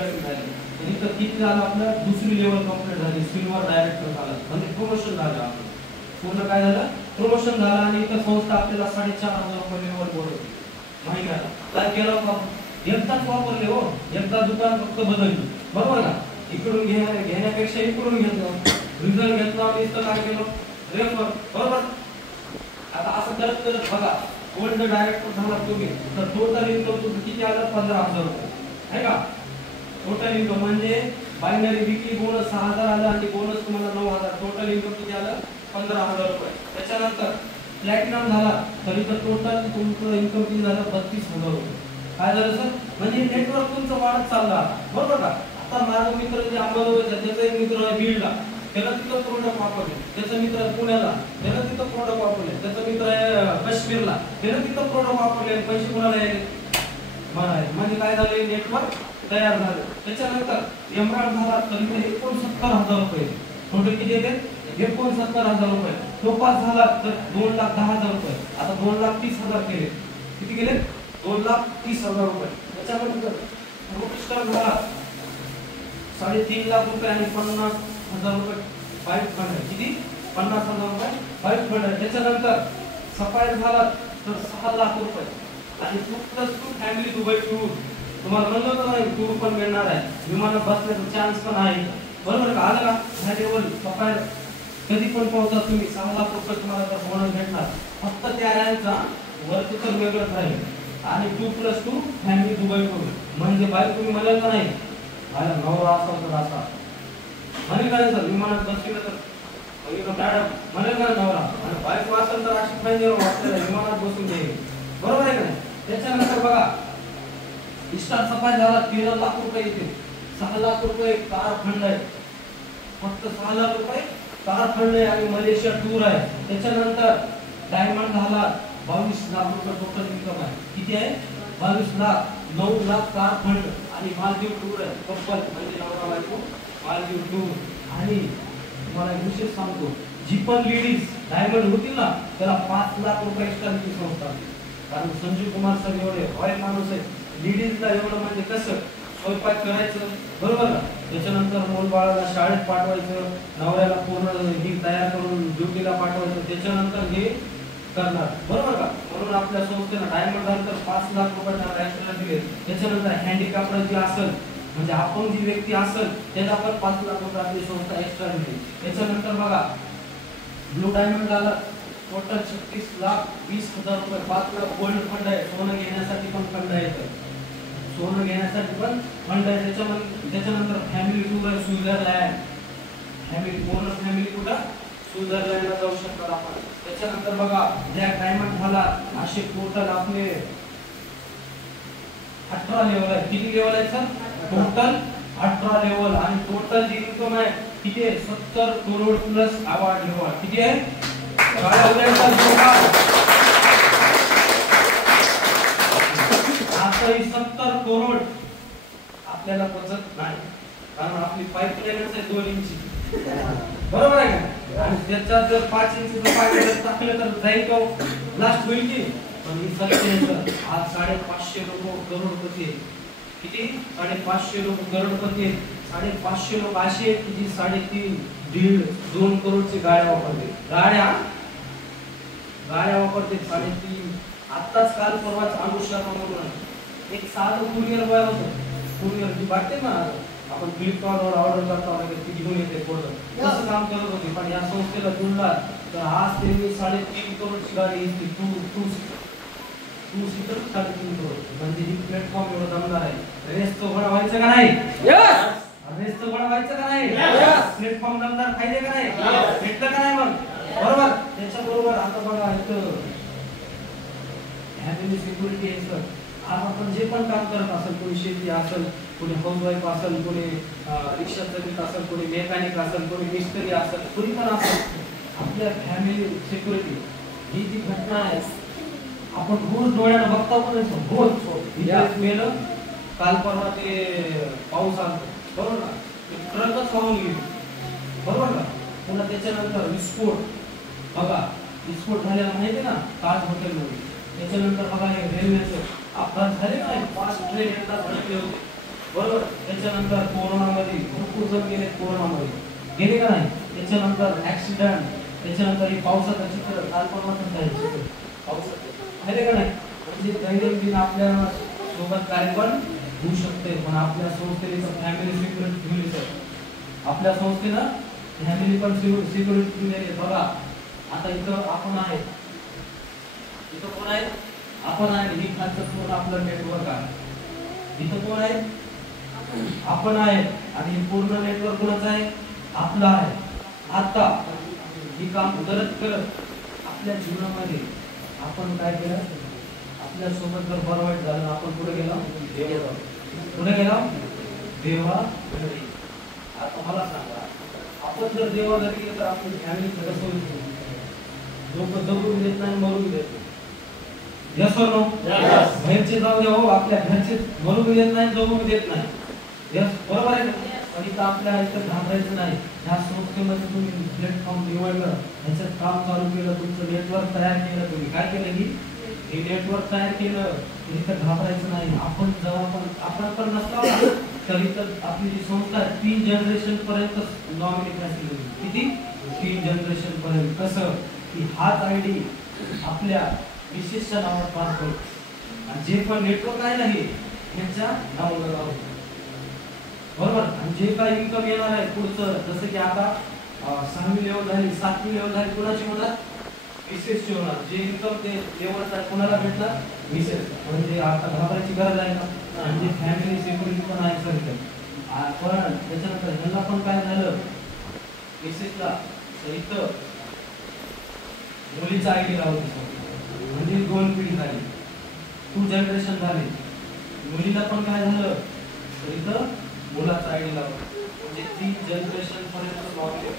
Deduct झाले. आणि तर किती झालं आपलं दुसरी लेवल कंप्लीट झाली, सिल्वर डायरेक्टर झालं म्हणजे प्रमोशन झालं आपलं. पूर्ण काय झालं प्रमोशन झालं. आणि इथं संस्था आपल्याला 4,500 रुपये लेवल बोलवते. माहिती आहे काय केलं का एकदाच वापरले हो, एकदा दुकान फक्त बदलली बरोबर का. इकडून घेण्यापेक्षा इकडून घेतलं, रिझल्ट घेतला आणि इथं काय केलं रेफर बरोबर. आता असं करत करत बघा गोल्ड डायरेक्टर झाला तुम्ही तर टोटल इन्कम तुमचं किती आलं 15,000 रुपये आहे का. टोटल इन्कम म्हणजे बायनरी विकली बोनस 6,000 आलं आणि बोनस तुम्हाला 9,000. टोटल इन्कम किती आलं 15,000 रुपये. त्याच्यानंतर प्लॅटिनम झाला तर इथं टोटल तुमचं इन्कम किती झालं 32,000 रुपये. काय झालं सर म्हणजे नेटवर्क तुमचं वाढत चालला बरोबर का. आता माझा मित्र जे अंबाजोगाईचा त्याचा एक मित्र आहे बीडला, त्याला तिथं प्रोडक्ट वापरले. त्याचा मित्र आहे पुण्याला, त्याला तिथं प्रोडक्ट वापरले. त्याचा मित्र आहे काश्मीरला, त्याला तिथं प्रोडक्ट वापरले. पैसे कोणाला यायले मला. म्हणजे काय झाले नेटवर्क तयार झालं. त्याच्यानंतर एमराल्ड झाला तर इथे 69,000 रुपये. टोटल किती येते 69,000 रुपये. टोपास झाला तर 2,10,000 रुपये. आता 2,30,000 केले. किती केले 2,30,000 रुपये. त्याच्यानंतर रोबस्टर झाला 3.5 लाख रुपये आणि 50,000 रुपये पाईप फंड. किती 50,000 रुपये पाईप फंड. त्याच्यानंतर सफायर झाला तर 6 लाख रुपये आणि 2+2 फॅमिली दुबई टूर. तुम्हाला म्हणलं होतं नाही टूर पण मिळणार आहे, विमानात बसण्याचा चान्स पण आहे बरोबर का. आलं का ह्या लेवल सफायर कधी पण पोहोचता तुम्ही 6 लाख रुपये तुम्हाला बोनस भेटणार. फक्त त्या रॅनचा वरती तर वेगळंच राहील. आणि 2+2 फॅमिली दुबई टूर म्हणजे बाईक तुम्ही म्हणाल का नाही अरे नवरा असा तर असा म्हणे काय सर विमानात बसलं तर म्हणे का नवरा आणि बाईक असेल तर अशी पाहिजे आपल्याला विमानात बसून घ्यायला बरोबर आहे का नाही. त्याच्यानंतर बघा स्टार सफाई झाला 13 लाख रुपये येते. 6 लाख रुपये कार फंड आहे. फक्त 6 लाख रुपये कार फंड आहे आणि मलेशिया टूर आहे. त्याच्यानंतर डायमंड झाला 22 लाख रुपये टोटल इन्कम आहे. किती आहे 22 लाख. 9 लाख कार फंड आणि मालदीव टूर आहे. कपल म्हणजे नवरा बायको मालदीव टूर. आणि तुम्हाला एक विशेष सांगतो जी पण लेडीज डायमंड होतील ना त्याला 5 लाख रुपये एक्स्ट्रा देते संस्था. कारण संजीव कुमार सर एवढे रॉयल माणूस आहे. लेडीजला एवढं म्हणजे कसं स्वयंपाक करायचं बरोबर का. त्याच्यानंतर मूलबाळाला शाळेत पाठवायचं, नवऱ्याला पूर्ण ही तयार करून ड्युटीला पाठवायचं, त्याच्यानंतर हे करणार बरोबर का. म्हणून आपल्या संस्थेला डायमंड झालं तर 5 लाख रुपये एक्स्ट्रा दिले. त्याच्यानंतर हँडिकॅप्ड जी असेल म्हणजे आपण जी व्यक्ती असेल त्याला पण 5 लाख रुपये आपली संस्था एक्स्ट्रा दिली. त्याच्यानंतर बघा ब्लू डायमंड झाला टोटल 36,20,000 रुपये. 5 लाख गोल्ड फंड आहे. सोनं घेण्यासाठी पण फंड आहे. सोनं घेण्यासाठी पण फंड आहे. त्याच्यानंतर फॅमिली टूर आहे स्वित्झर्लंड. फॅमिली पूर्ण फॅमिली कुठं स्वित्झर्लंडला जाऊ शकतात आपण. त्याच्यानंतर बघा ब्लॅक डायमंड झाला असे टोटल आपले 18 लेवल आहे. किती लेवल आहे सर टोटल 18 लेवल. आणि टोटल जी इन्कम आहे किती आहे 70 करोड प्लस अवॉर्ड लेवल. किती आहे आता 70 करोड आपल्याला पचत नाही कारण आपली पाईपलाईनच आहे 2 इंची बरोबर आहे का. आणि त्याच्यात जर 5 इंचीचं पाईप टाकलं तर जाईल का लास्ट होईल की. पण ही सत्य आज 550 लोक करोडपती आहेत. किती 550 लोक करोडपती आहेत. 550 लोक असे आहेत की जी 3.5, 1.5, 2 करोडची गाड्या वापरते. गाड्या वापरते 3.5. आत्ताच काल परवाच अनुष्का म्हणून एक साधं कुरिअर बॉय होतं. कुरिअर जी वाटते ना आपण फ्लिपकार्टवर ऑर्डर करतो ती घेऊन येते प्रोडक्ट तसं काम करत होते. पण या संस्थेला जुळला तर आज त्यांनी 3.5 करोडची गाडी घेतली. 2 सीटर 3.5 करोड म्हणजे ही प्लॅटफॉर्म एवढं दमदार आहे. रेस तो बडा व्हायचं का नाही. रेस तो बडा व्हायचं का नाही. प्लॅटफॉर्म दमदार पाहिजे का नाही. भेटलं का नाही मग बरोबर. त्याच्याबरोबर आता बघा इथं फॅमिली सिक्युरिटी आहे सर. आज आपण जे पण काम करत असेल कोणी शेती असेल, कोणी हाऊसवाईफ असेल, कोणी रिक्षा चालक असेल, कोणी मेकॅनिक असेल, कोणी मिस्त्री असेल, कोणी पण असेल आपल्या फॅमिली सिक्युरिटी ही जी घटना आहे आपण रोज डोळ्यानं बघता पण रोज मेलं. काल परवा ते पाऊस आला बरोबर का ट्रकच वाहून गेली बरोबर का. पुन्हा त्याच्यानंतर विस्फोट बघा विस्फोट झालेला माहिती ना ताज हॉटेलमध्ये. त्याच्यानंतर बघा हे रेल्वेचं अपघात झाले ना 5 ट्रेन एकदा धडकले होते बरोबर. त्याच्यानंतर कोरोनामध्ये भरपूर जण गेले, कोरोनामध्ये गेले का नाही. त्याच्यानंतर ऍक्सिडेंट, त्याच्यानंतर हे पावसाचं चित्र काल परवाच आहे, पावसाचं माहिती का नाही. म्हणजे दैनंदिन आपल्या सोबत काय पण होऊ शकते, पण आपल्या संस्थेने फॅमिली सिक्युरिटी ठेवली सर. आपल्या संस्थेनं फॅमिली पण सिक्युरिटी ठेवलेली आहे. बघा आता इथं आपण आहे, इथं कोण आहे, आपण आहे. ही खालचं पूर्ण आपलं नेटवर्क आहे. इथं कोण आहे, आपण आहे. आणि पूर्ण नेटवर्क कोणाचं आहे, आपलं आहे. आता हे काम करत करत आपल्या जीवनामध्ये आपण काय केलं, आपल्या सोबत जर बरं वाईट झालं आपण कुठे गेलो, देवा कुठे गेलो, देवाघरी. आता मला सांगा, आपण जर देवाघरी गेलो तर आपली फॅमिली कसं होईल. लोक जगू देत नाही, मरू देत नाही. यस और नो. बाहेरचे जाऊ द्या हो, आपल्या घरचे मरू देत नाही, जगू देत नाही. यस, बरोबर आहे. पण इथं आपल्या इथं घाबरायचं नाही. ह्या संस्थेमध्ये तुम्ही प्लॅटफॉर्म निवडलं, ह्याच्यात काम चालू केलं, तुमचं नेटवर्क तयार केलं, तुम्ही काय केलं की हे नेटवर्क तयार केलं, इथं घाबरायचं नाही. आपण जेव्हा आपण पण नसला तरी तर आपली जी संस्था 3 जनरेशन पर्यंत नॉमिनेट केली. किती, 3 जनरेशन पर्यंत. कसं की हाच आयडी आपल्या विशेषच्या नावावर पास करू, आणि जे पण नेटवर्क आहे नाही त्यांच्या नावावर लावू. बरोबर. आणि जे काही इन्कम येणार आहे पुढचं, जसं की आता 6वी लेवल झाली, 7वी लेवल झाली, कुणाची होणार, विशेषची होणार. जे इन्कम ते लेवलचा कोणाला भेटणार, विशेष. म्हणजे आता घाबरायची गरज आहे का. म्हणजे फॅमिली सिक्युरिटी पण आहे सर इथं. पण त्याच्यानंतर ह्यांना पण काय झालं, विशेषला इथं मुलीचा आयडी लावतो, म्हणजे 2 पिढी झाली, 2 जनरेशन झाली. मुलीला पण काय झालं तर इथं मुलाचा आयडी लावतो, म्हणजे 3 जनरेशन पर्यंत लावले.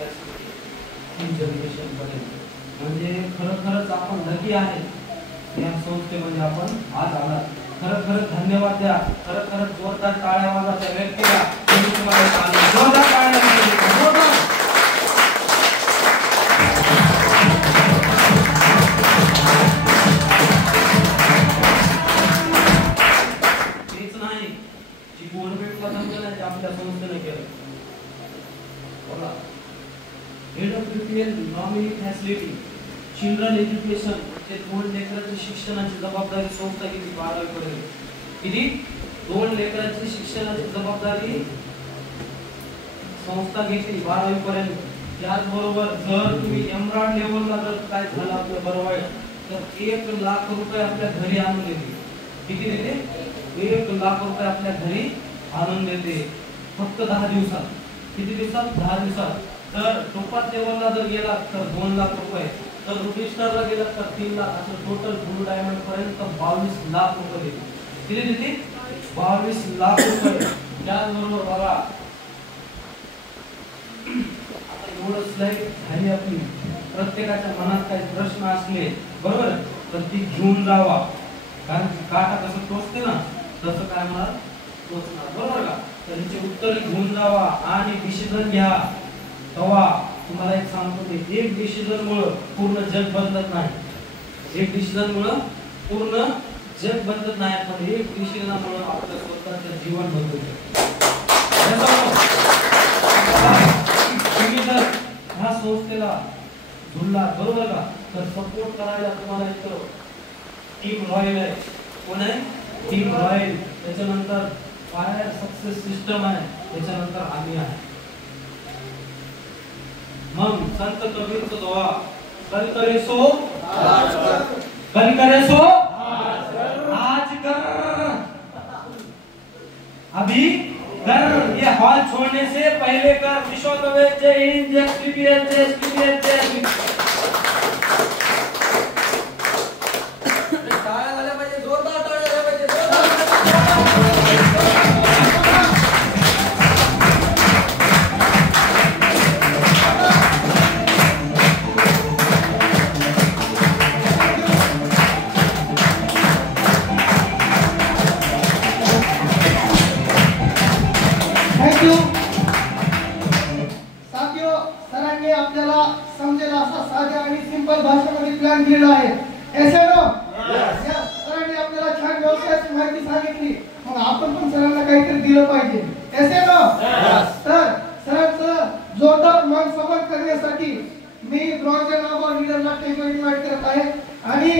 3 जनरेशन पर्यंत. म्हणजे खरंच आपण लकी आहे या संस्थेमध्ये आपण आज आला. खरंच धन्यवाद द्या. खरंच जोरदार टाळ्या वाजवा त्या व्यक्तीला. जोरदार टाळ्या वाजवा. तेच नाही जी गव्हर्नमेंट पसंत केलं आपल्या संस्थेने केलं. बोला. AWPL nominee facility, children education, ते 2 लेकरांच्या शिक्षणाची जबाबदारी संस्था किती 12वी पर्यंत. किती, 2 लेकरांची शिक्षणाची जबाबदारी संस्था घेतली 12वी पर्यंत. त्याचबरोबर जर तुम्ही एमराड लेवलला जर काय झालं आपलं बरं वाईट, तर 1 लाख रुपये आपल्या घरी आणून देते. किती देते, 1 लाख रुपये आपल्या घरी आणून देते, फक्त 10 दिवसात. किती दिवसात, 10 दिवसात. तर टोपात लेवलला जर गेला तर 2 लाख रुपये, तर रुपी स्टारला गेला तर 3 लाख. असं टोटल ब्लू डायमंड पर्यंत 22 लाख रुपये देते. किती देते, 22 लाख रुपये. त्याचबरोबर बघा, आता एवढं स्लाइड झाली आपली. प्रत्येकाच्या मनात काही प्रश्न असले बरोबर तर ती घेऊन जावा, कारण काटा कसं टोचते ना तसं काय मला टोचणार, बरोबर का. तर हिचे उत्तर घेऊन जावा आणि डिसिजन घ्या. तेव्हा तुम्हाला एक सांगतो, ते एक डिसिजन मुळे पूर्ण जग बदलत नाही. एक डिसिजन मुळे पूर्ण जग बदलत नाही, पण एक डिसिजनमुळे आपलं स्वतःचं जीवन बदलतं. तुम्ही जर ह्या संस्थेला जुळला बरोबर का, तर सपोर्ट करायला तुम्हाला इथं टीम रॉयल आहे. कोण आहे, टीम रॉयल. त्याच्यानंतर फायर सक्सेस सिस्टम आहे, त्याच्यानंतर आम्ही आहे. मग संत कबीरचा दुआ, कल करे सो आज कर, कल करे सो आज कर, अभी कर. ये हॉल छोड़ने से पहले कर. विश्व जय हिंद, जय एसपीपीएल, जय एसपीपीएल, जय एसपीपीएल. टाळ्या झाल्या पाहिजे, जोरदार टाळ्या झाल्या पाहिजे, जोरदार. थँक्यू साथियो. सरांनी आपल्याला समजेल असा साध्या आणि सिंपल भाषेमध्ये प्लॅन दिलेला आहे. सरांनी आपल्याला छान व्यवसायाची माहिती सांगितली. मग आपण पण सरांना काहीतरी दिलं पाहिजे. ऐसे ना तर सरांचं जोरदार मन समन करण्यासाठी मी ब्रॉन्झ नावा लीडरला टेबल इन्व्हाइट करत आहे आणि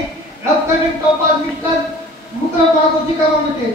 अपकमिंग टॉपर मिस्टर मुकरम बाबूजी का म्हणते